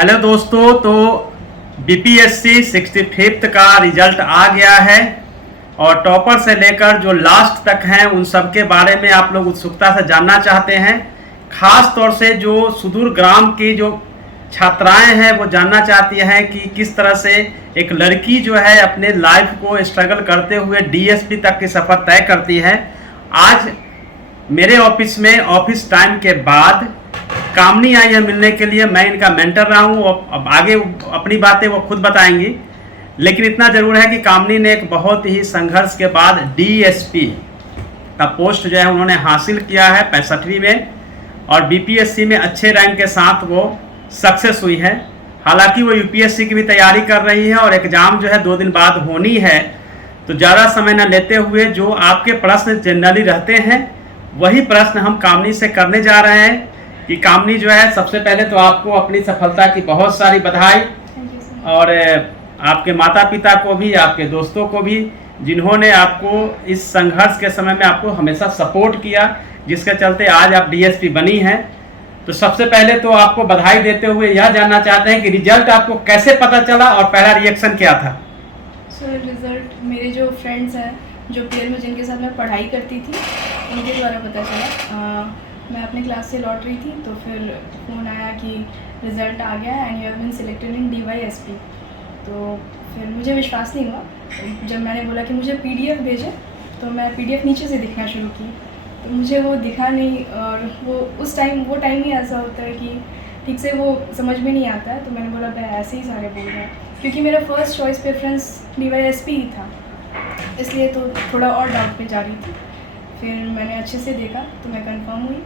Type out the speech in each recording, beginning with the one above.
Hello दोस्तों, तो BPSC 65th का रिजल्ट आ गया है और टॉपर से लेकर जो लास्ट तक हैं उन सब के बारे में आप लोग उत्सुकता से जानना चाहते हैं। खास तौर से जो सुदूर ग्राम की जो छात्राएं हैं वो जानना चाहती हैं कि किस तरह से एक लड़की जो है अपने लाइफ को स्ट्रगल करते हुए डीएसपी तक की सफ़र तय करती है। आज मेरे ऑफिस में ऑफिस टाइम के बाद कामनी आई है मिलने के लिए। मैं इनका मेंटर रहा हूँ। अब आगे अपनी बातें वो खुद बताएंगी, लेकिन इतना ज़रूर है कि कामनी ने एक बहुत ही संघर्ष के बाद डीएसपी का पोस्ट जो है उन्होंने हासिल किया है 65वीं में, और बीपीएससी में अच्छे रैंक के साथ वो सक्सेस हुई है। हालांकि वो यूपीएससी की भी तैयारी कर रही है और एग्ज़ाम जो है 2 दिन बाद होनी है। तो ज़्यादा समय न लेते हुए जो आपके प्रश्न जनरली रहते हैं वही प्रश्न हम कामनी से करने जा रहे हैं। कि कामनी जो है, सबसे पहले तो आपको अपनी सफलता की बहुत सारी बधाई, और आपके माता पिता को भी, आपके दोस्तों को भी, जिन्होंने आपको इस संघर्ष के समय में आपको हमेशा सपोर्ट किया, जिसके चलते आज आप डीएसपी बनी हैं। तो सबसे पहले तो आपको बधाई देते हुए यह जानना चाहते हैं कि रिजल्ट आपको कैसे पता चला और पहला रिएक्शन क्या था? सर, रिजल्ट मेरे जो फ्रेंड्स हैं, जो पेयर में जिनके साथ मैं पढ़ाई करती थी, उनके द्वारा पता चला। मैं अपने क्लास से लौट रही थी तो फिर फ़ोन आया कि रिज़ल्ट आ गया and you have been selected in DYSP। तो फिर मुझे विश्वास नहीं हुआ। जब मैंने बोला कि मुझे PDF भेजें तो मैं PDF नीचे से दिखना शुरू की, तो मुझे वो दिखा नहीं। और वो वो टाइम ही ऐसा होता है कि ठीक से वो समझ में नहीं आता है। तो मैंने बोला मैं ऐसे ही सारे बोल रहे हैं, क्योंकि मेरा फर्स्ट चॉइस प्रेफरेंस DYSP ही था, इसलिए तो थोड़ा और डाउट पे जा रही थी। फिर मैंने अच्छे से देखा तो मैं कंफर्म हुई।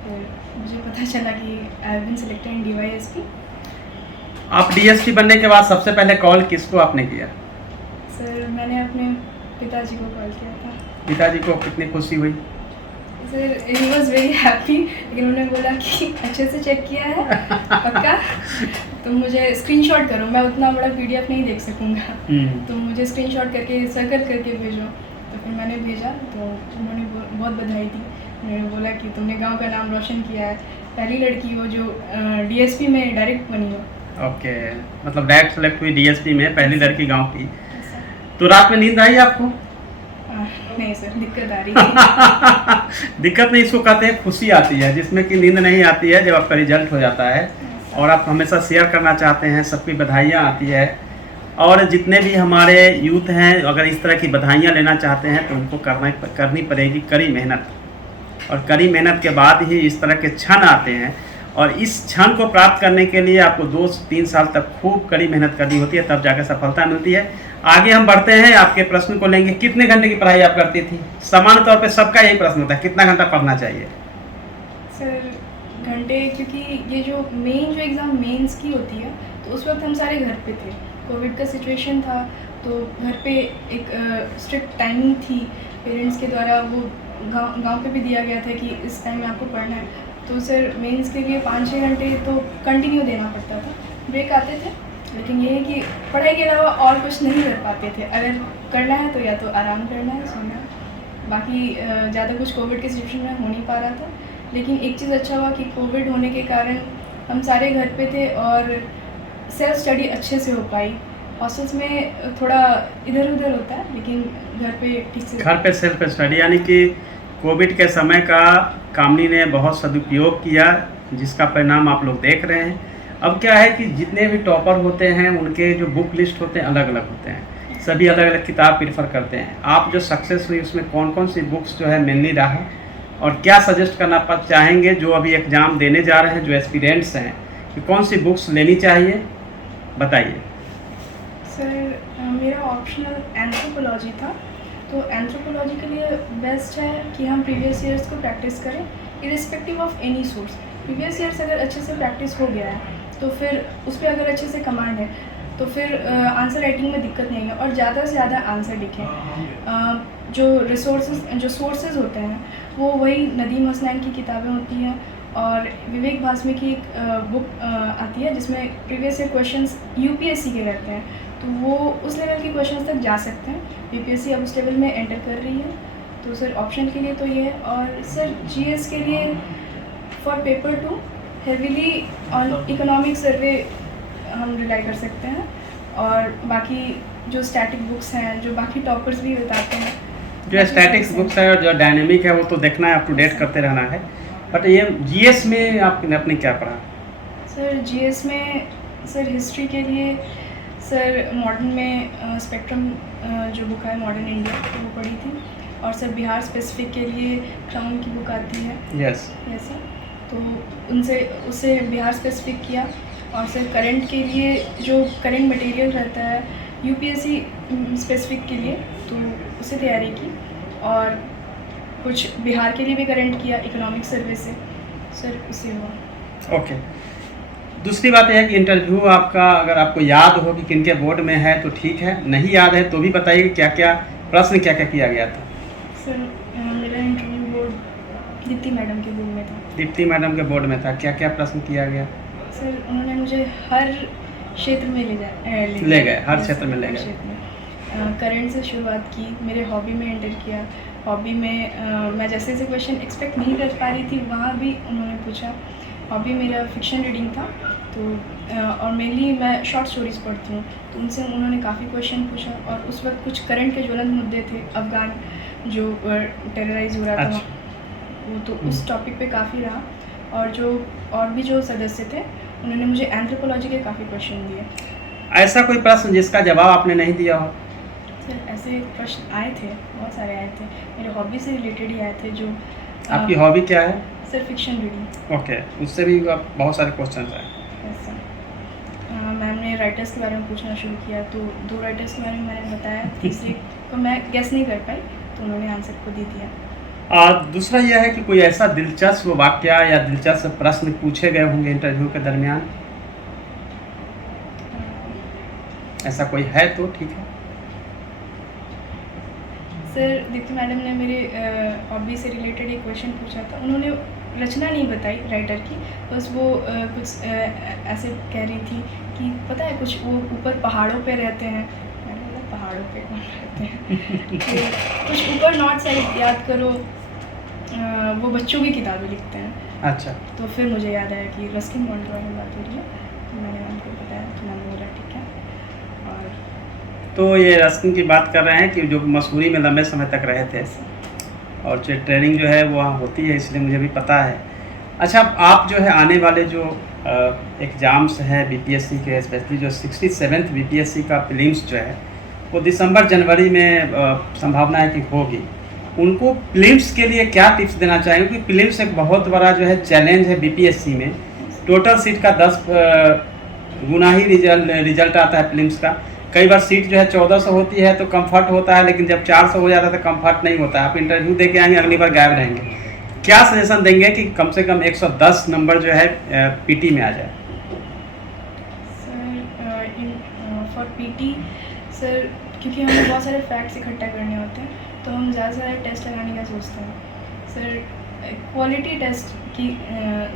फिर मुझे पता चला कि I have been selected in DYSP। आप डीएसपी बनने के बाद सबसे पहले कॉल किसको आपने किया? सर, मैंने अपने पिताजी को कॉल किया था। पिताजी को कितनी खुशी हुई? Sir, he was very happy, लेकिन उन्होंने बोला कि अच्छे से चेक किया है पक्का, तो मुझे स्क्रीनशॉट करो, मैं उतना बड़ा PDF नहीं देख सकूँगा, तो मुझे स्क्रीनशॉट करके सर्कल करके भेजो। तो फिर मैंने भेजा तो उन्होंने बहुत बधाई दी। उन्होंने बोला कि तुमने गांव का नाम रोशन किया है, पहली लड़की हो जो DSP में डायरेक्ट बनी हो। ओके, मतलब डायरेक्ट सेलेक्ट हुई डीएसपी में, पहली लड़की गांव की। तो रात में नींद आई आपको? नहीं सर, दिक्कत आ रही है। दिक्कत नहीं, इसको कहते हैं खुशी आती है, जिसमें कि नींद नहीं आती है जब आपका रिजल्ट हो जाता है और आप हमेशा शेयर करना चाहते हैं, सबकी बधाइयाँ आती है। और जितने भी हमारे यूथ हैं अगर इस तरह की बधाइयाँ लेना चाहते हैं तो उनको करनी पड़ेगी कड़ी मेहनत, और कड़ी मेहनत के बाद ही इस तरह के क्षण आते हैं। और इस क्षण को प्राप्त करने के लिए आपको 2-3 साल तक खूब कड़ी मेहनत करनी होती है, तब जाकर सफलता मिलती है। आगे हम बढ़ते हैं, आपके प्रश्न को लेंगे। कितने घंटे की पढ़ाई आप करती थी? सामान्य तौर पे सबका यही प्रश्न होता है, कितना घंटा पढ़ना चाहिए? सर, घंटे, क्योंकि ये जो एग्ज़ाम मेंस की होती है तो उस वक्त हम सारे घर पे थे, कोविड का सिचुएशन था, तो घर पे एक स्ट्रिक्ट टाइमिंग थी पेरेंट्स के द्वारा। वो गांव पे भी दिया गया था कि इस टाइम में आपको पढ़ना है। तो सर, मेंस के लिए 5-6 घंटे तो कंटिन्यू देना पड़ता था। ब्रेक आते थे, लेकिन ये है कि पढ़ाई के अलावा और कुछ नहीं कर पाते थे। अगर करना है तो या तो आराम करना है, सोना, बाकी ज़्यादा कुछ कोविड के सिचुएशन में हो नहीं पा रहा था। लेकिन एक चीज़ अच्छा हुआ कि कोविड होने के कारण हम सारे घर पे थे और सेल्फ स्टडी अच्छे से हो पाई। हॉस्टल्स में थोड़ा इधर उधर होता है, लेकिन घर पे ठीक से, घर पे सेल्फ स्टडी, यानी कि कोविड के समय का कामनी ने बहुत सदुपयोग किया, जिसका परिणाम आप लोग देख रहे हैं। अब क्या है कि जितने भी टॉपर होते हैं उनके जो बुक लिस्ट होते हैं अलग अलग होते हैं, सभी अलग अलग किताब प्रीफर करते हैं। आप जो सक्सेस हुई उसमें कौन कौन सी बुक्स जो है मेनली रहा, और क्या सजेस्ट करना चाहेंगे जो अभी एग्ज़ाम देने जा रहे हैं, जो एस्पिरेंट्स हैं, कि कौन सी बुक्स लेनी चाहिए, बताइए। सर, मेरा ऑप्शनल एंथ्रोपोलॉजी था, तो एंथ्रोपोलॉजी के लिए बेस्ट है कि हम प्रीवियस ईयर्स को प्रैक्टिस करें irrespective of any source. Previous years अगर अच्छे से प्रैक्टिस हो गया है तो फिर उस पर अगर अच्छे से कमांड है तो फिर आंसर राइटिंग में दिक्कत नहीं है, और ज़्यादा से ज़्यादा आंसर लिखें। जो सोर्सेज होते हैं वो वही नदीम हसनैन की किताबें होती हैं, और विवेक भास्मे की एक बुक आती है जिसमें प्रीवियस ईयर क्वेश्चंस UPSC के रहते हैं, तो वो उस लेवल के क्वेश्चंस तक जा सकते हैं। UPSC अब उस लेवल में एंटर कर रही है, तो सर ऑप्शन के लिए तो ये है। और सर, GS के लिए for paper 2 heavily on economic survey हम रिलाई कर सकते हैं। और बाकी जो स्टैटिक बुक्स हैं, जो बाकी टॉपर्स भी बताते हैं, जो स्टैटिक्स बुक्स है और जो डायनेमिक है वो तो देखना है, अप टू डेट करते रहना है। बट ये जीएस में आपने क्या पढ़ा? सर जीएस में सर हिस्ट्री के लिए सर मॉडर्न में स्पेक्ट्रम जो बुक है मॉडर्न इंडिया वो पढ़ी थी। और सर बिहार स्पेसिफिक के लिए क्राउन की बुक आती है। यस यस सर, तो उससे बिहार स्पेसिफिक किया। और सर करंट के लिए जो करंट मटेरियल रहता है यूपीएससी स्पेसिफिक के लिए, तो उससे तैयारी की। और कुछ बिहार के लिए भी करंट किया इकोनॉमिक सर्वे से, सर उससे हुआ। ओके। दूसरी बात यह है कि इंटरव्यू आपका अगर आपको याद हो कि किनके बोर्ड में है तो ठीक है, नहीं याद है तो भी बताइए कि क्या क्या प्रश्न क्या क्या किया गया था। सर मेरा इंटरव्यू बोर्ड दीप्ति मैडम के बोर्ड में था। दीप्ति मैडम के बोर्ड में था, क्या क्या प्रश्न किया गया? सर उन्होंने मुझे हर क्षेत्र में ले गए, हर क्षेत्र में ले गए। करंट से शुरुआत की, मेरे हॉबी में एंटर किया। हॉबी में मैं जैसे जैसे क्वेश्चन एक्सपेक्ट नहीं कर पा रही थी वहाँ भी उन्होंने पूछा। हॉबी मेरा फिक्शन रीडिंग था, तो और मेनली मैं शॉर्ट स्टोरीज़ पढ़ती हूँ, तो उनसे उन्होंने काफ़ी क्वेश्चन पूछा। और उस वक्त कुछ करंट के ज्वलंत मुद्दे थे, अफ़गान जो टेरराइज हो रहा था। अच्छा। वो तो उस टॉपिक पे काफ़ी रहा। और भी जो सदस्य थे उन्होंने मुझे एंथ्रोपोलॉजी के काफ़ी क्वेश्चन दिए। ऐसा कोई प्रश्न जिसका जवाब आपने नहीं दिया हो? सर ऐसे प्रश्न आए थे, बहुत सारे आए थे, मेरे हॉबी से रिलेटेड ही आए थे। जो आपकी हॉबी क्या है? Sir fiction reading. ओके, उससे भी बहुत सारे क्वेश्चन आए। मैम ने राइटर्स के बारे में पूछना शुरू किया, तो 2 राइटर्स के बारे में मैंने बताया, तीसरे को मैं गेस नहीं कर पाई, तो उन्होंने आंसर को दे दिया। दूसरा यह है कि कोई ऐसा दिलचस्प वाक्य या दिलचस्प प्रश्न पूछे गए होंगे इंटरव्यू के दरमियान, ऐसा कोई है तो ठीक है। सर दीप्ति मैडम ने मेरे हॉबी से रिलेटेड एक क्वेश्चन पूछा था। उन्होंने रचना नहीं बताई राइटर की, बस वो कुछ ऐसे कह रही थी कि पता है कुछ वो ऊपर पहाड़ों पे रहते हैं। मैंने बोला पहाड़ों पे कौन रहते हैं? तो कुछ ऊपर नॉर्थ साइड याद करो, वो बच्चों की किताबें लिखते हैं। अच्छा। तो फिर मुझे याद आया कि रस्किन बॉन्ड के बारे में बात हो रही है, तो मैंने उनको बताया, तो मैंने बोला ठीक है। और तो ये रस्किन की बात कर रहे हैं कि जो मसूरी में लंबे समय तक रहे थे, और जो ट्रेनिंग जो है वो वहाँ होती है, इसलिए मुझे भी पता है। अच्छा, आप जो है आने वाले जो एग्ज़ाम्स हैं बीपीएससी के, स्पेशली जो 67th बीपीएससी का प्रीलिम्स जो है वो दिसंबर जनवरी में संभावना है कि होगी। उनको प्रीलिम्स के लिए क्या टिप्स देना चाहेंगे? क्योंकि प्रीलिम्स एक बहुत बड़ा जो है चैलेंज है बीपीएससी में। टोटल सीट का 10 गुना ही रिजल्ट आता है प्रीलिम्स का। कई बार सीट जो है 1400 होती है तो कंफर्ट होता है, लेकिन जब 400 हो जाता है तो कंफर्ट नहीं होता है। आप इंटरव्यू दे के आएंगे, अगली बार गायब रहेंगे। क्या सजेशन देंगे कि कम से कम 110 नंबर जो है पीटी में आ जाए? सर फॉर पीटी सर, क्योंकि हमें बहुत सारे फैक्ट्स इकट्ठा करने होते हैं, तो हम ज़्यादा से ज़्यादा टेस्ट लगाने का सोचते हैं। सर क्वालिटी टेस्ट की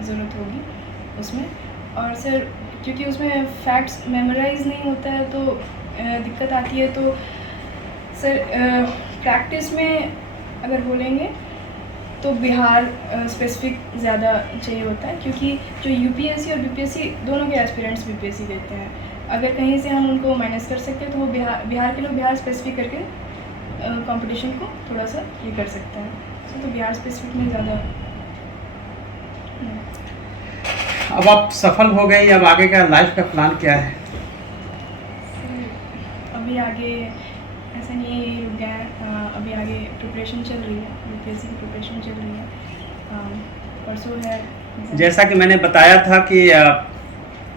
ज़रूरत होगी उसमें। और सर क्योंकि उसमें फैक्ट्स मेमोराइज नहीं होता है तो दिक्कत आती है। तो सर प्रैक्टिस में अगर बोलेंगे तो बिहार स्पेसिफिक ज़्यादा चाहिए होता है, क्योंकि जो यूपीएससी और बीपीएससी दोनों के एस्पिरेंट्स बीपीएससी देते हैं। अगर कहीं से हम उनको माइनस कर सकते हैं तो वो बिहार के लोग बिहार स्पेसिफिक करके कंपटीशन को थोड़ा सा ये कर सकते हैं। तो बिहार स्पेसिफिक में ज़्यादा। अब आप सफल हो गई, अब आगे का लाइफ का प्लान क्या है? अभी आगे ऐसा नहीं है रुक गया है, अभी आगे प्रिपरेशन चल रही है, यूपीएससी की प्रिपरेशन चल रही है। परसों है। जैसा कि मैंने बताया था कि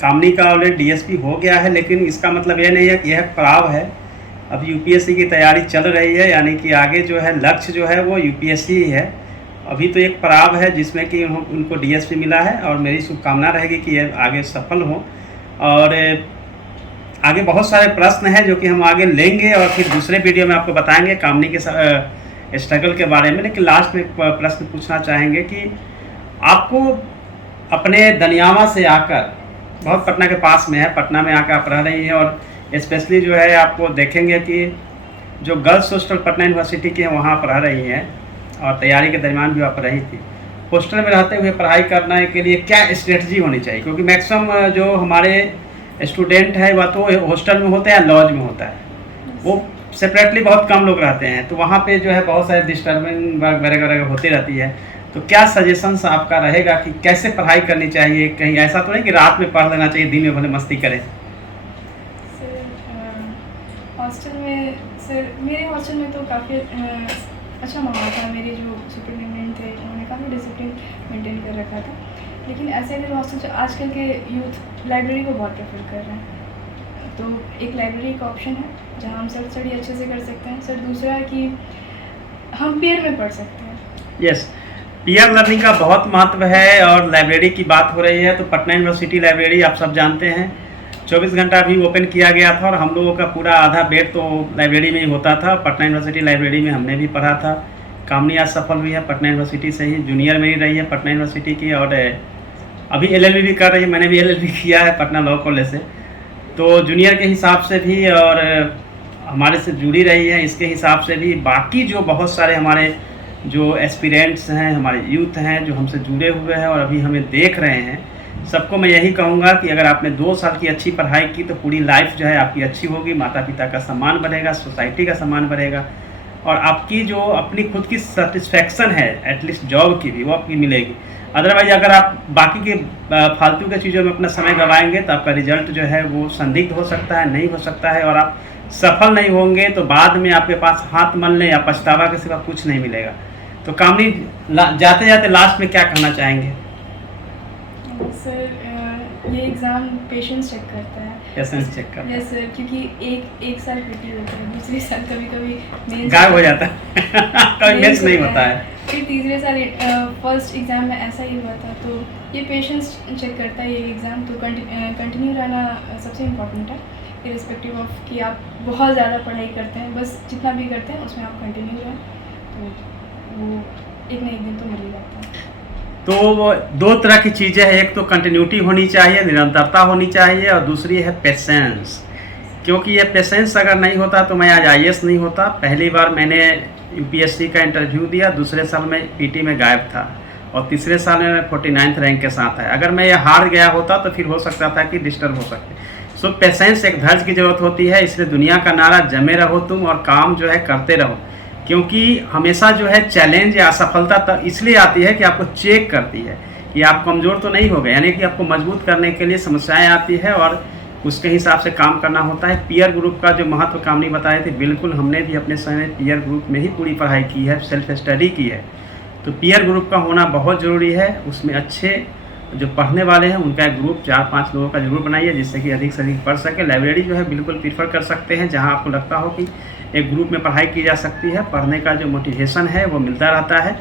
कामनी का ऑलरेडी डीएसपी हो गया है, लेकिन इसका मतलब ये नहीं है कि यह पड़ाव है। अब यूपीएससी की तैयारी चल रही है, यानी कि आगे जो है लक्ष्य जो है वो यूपीएससी ही है। अभी तो एक पड़ाव है जिसमें कि उनको डीएसपी मिला है, और मेरी शुभकामना रहेगी कि ये आगे सफल हो। और आगे बहुत सारे प्रश्न हैं जो कि हम आगे लेंगे और फिर दूसरे वीडियो में आपको बताएंगे कामनी के स्ट्रगल के बारे में। लेकिन लास्ट में एक प्रश्न पूछना चाहेंगे कि आपको अपने दनियामा से आकर, बहुत पटना के पास में है, पटना में आकर आप रह रही हैं, और स्पेशली जो है आपको देखेंगे कि जो गर्ल्स हॉस्टल पटना यूनिवर्सिटी के हैं वहाँ पर रह रही हैं, और तैयारी के दरमियान भी आप रही थी। हॉस्टल में रहते हुए पढ़ाई करने के लिए क्या स्ट्रेटजी होनी चाहिए? क्योंकि मैक्सिमम जो हमारे स्टूडेंट है वह तो हॉस्टल में होता है या लॉज में होता है, वो सेपरेटली बहुत कम लोग रहते हैं, तो वहाँ पे जो है बहुत सारे डिस्टर्बिंग वगैरह वगैरह होती रहती है। तो क्या सजेशंस आपका रहेगा कि कैसे पढ़ाई करनी चाहिए? कहीं ऐसा तो नहीं कि रात में पढ़ लेना चाहिए, दिन में भले मस्ती करें? सर हॉस्टल में, सर मेरे हॉस्टल में तो काफ़ी अच्छा माहौल था। मेरे जो सुपरिटेंडेंट थे उन्होंने काफ़ी डिसिप्लिन मेंटेन कर रखा था। लेकिन ऐसे अगर हॉस्टल जो आजकल के यूथ लाइब्रेरी को बहुत प्रेफर कर रहे हैं, तो एक लाइब्रेरी का ऑप्शन है जहाँ हम सेल्फ स्टडी अच्छे से कर सकते हैं। सर दूसरा है कि हम पेयर में पढ़ सकते हैं। यस, पीयर लर्निंग का बहुत महत्व है। और लाइब्रेरी की बात हो रही है तो पटना यूनिवर्सिटी लाइब्रेरी आप सब जानते हैं 24 घंटा भी ओपन किया गया था, और हम लोगों का पूरा आधा बेड तो लाइब्रेरी में ही होता था। पटना यूनिवर्सिटी लाइब्रेरी में हमने भी पढ़ा था। कामनी आज सफल हुई है पटना यूनिवर्सिटी से ही, जूनियर में ही रही है पटना यूनिवर्सिटी की, और अभी LLB भी कर रही है। मैंने भी LLB किया है पटना लॉ कॉलेज से, तो जूनियर के हिसाब से भी और हमारे से जुड़ी रही है, इसके हिसाब से भी। बाकी जो बहुत सारे हमारे जो एस्पिरेंट्स हैं, हमारे यूथ हैं जो हमसे जुड़े हुए हैं और अभी हमें देख रहे हैं, सबको मैं यही कहूँगा कि अगर आपने 2 साल की अच्छी पढ़ाई की तो पूरी लाइफ जो है आपकी अच्छी होगी। माता पिता का सम्मान बढ़ेगा, सोसाइटी का सम्मान बढ़ेगा, और आपकी जो अपनी खुद की सेटिस्फैक्शन है एटलीस्ट जॉब की भी, वो आपकी मिलेगी। अदरवाइज अगर आप बाकी के फालतू के चीज़ों में अपना समय गंवाएंगे तो आपका रिजल्ट जो है वो संदिग्ध हो सकता है, नहीं हो सकता है, और आप सफल नहीं होंगे तो बाद में आपके पास हाथ मलने या पछतावा के सिवा कुछ नहीं मिलेगा। तो कामनी जाते जाते लास्ट में क्या कहना चाहेंगे? सर ये एग्ज़ाम पेशेंस चेक करता है। पेशेंस चेक करता है। यस सर, क्योंकि एक साल पीटी होता है, दूसरे साल कभी कभी मेंस गायब हो जाता है कभी मेंस नहीं होता है, फिर तीसरे साल फर्स्ट एग्ज़ाम में ऐसा ही हुआ था। तो ये पेशेंस चेक करता है ये एग्ज़ाम। तो कंटिन्यू रहना सबसे इम्पोर्टेंट है, इरिस्पेक्टिव ऑफ कि आप बहुत ज़्यादा पढ़ाई करते हैं, बस जितना भी करते हैं उसमें आप कंटिन्यू रहें, तो वो एक ना एक दिन तो मिल ही जाता है। तो वो 2 तरह की चीज़ें हैं, एक तो कंटिन्यूटी होनी चाहिए, निरंतरता होनी चाहिए, और दूसरी है पेशेंस। क्योंकि ये पेशेंस अगर नहीं होता तो मैं आज IAS नहीं होता। पहली बार मैंने UPSC का इंटरव्यू दिया, दूसरे साल में PT में गायब था, और तीसरे साल में 49th रैंक के साथ है। अगर मैं ये हार गया होता तो फिर हो सकता था कि डिस्टर्ब हो सकते। सो पेशेंस, एक धैर्य की ज़रूरत होती है। इसलिए दुनिया का नारा जमे रहो तुम, और काम जो है करते रहो, क्योंकि हमेशा जो है चैलेंज या असफलता तब इसलिए आती है कि आपको चेक करती है कि आप कमज़ोर तो नहीं हो गए, यानी कि आपको मजबूत करने के लिए समस्याएं आती है और उसके हिसाब से काम करना होता है। पीयर ग्रुप का जो महत्व कामनी बताए थे, बिल्कुल हमने भी अपने समय में पीयर ग्रुप में ही पूरी पढ़ाई की है, सेल्फ स्टडी की है। तो पीयर ग्रुप का होना बहुत ज़रूरी है। उसमें अच्छे जो पढ़ने वाले हैं उनका एक ग्रुप 4-5 लोगों का जरूर बनाइए, जिससे कि अधिक से अधिक पढ़ सके। लाइब्रेरी जो है बिल्कुल प्रीफर कर सकते हैं, जहां आपको लगता हो कि एक ग्रुप में पढ़ाई की जा सकती है, पढ़ने का जो मोटिवेशन है वो मिलता रहता है।